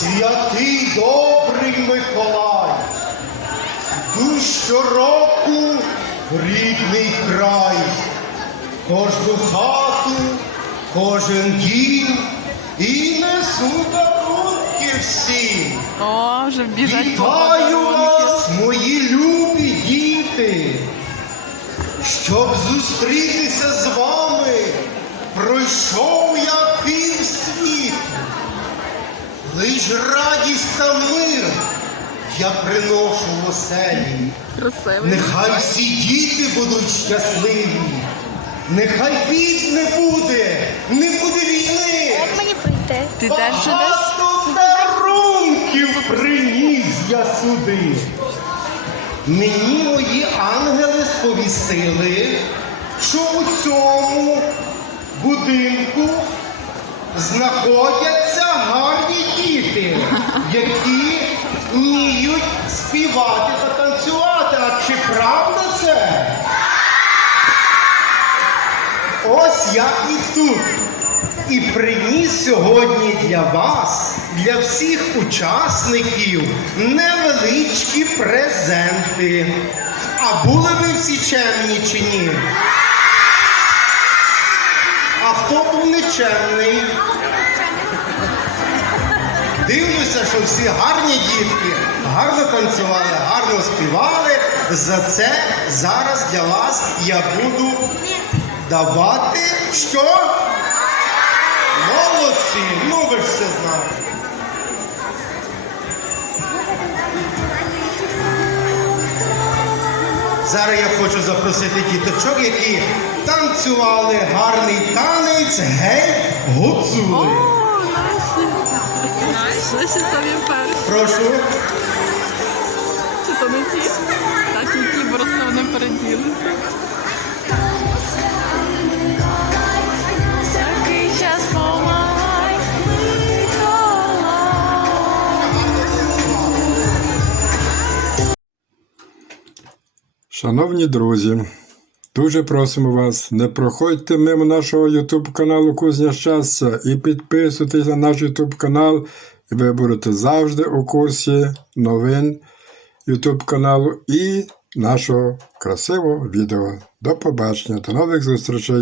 святий добрий Миколай. Йду щороку в рідний край. Кожну хату, кожен дім і несу дарунки всім. О, вже біжать Вітаю вас, мої любі діти, щоб зустрітися з вами, пройшов я пів світу. Лиш радість та мир я приношу в оселі. Красивий. Нехай всі діти будуть щасливі, нехай бід не буде, не буде війни. Як мені прийти? Ти теж сюди? Багато дарунків приніс я сюди. Мені мої ангели сповістили, що у цьому будинку знаходяться гарні діти, які вміють співати та танцювати. А чи правда це? Ось я і тут. І приніс сьогодні для вас, для всіх учасників, невеличкі презенти. А були ви всі чемні чи ні? А хто був нечемний? Дивлюся, що всі гарні дітки гарно танцювали, гарно співали. За це зараз для вас я буду давати що? Молодці! Ну ви ж все знаєте. Зараз я хочу запросити діточок, які танцювали гарний танець гей гуцули. Прошу. Чи то не ті? Так, які просто вони переділися. Шановні друзі, дуже просимо вас, не проходьте мимо нашого YouTube каналу Кузня Щастя і підписуйтесь на наш YouTube канал, і ви будете завжди у курсі новин YouTube каналу і нашого красивого відео. До побачення, до нових зустрічей!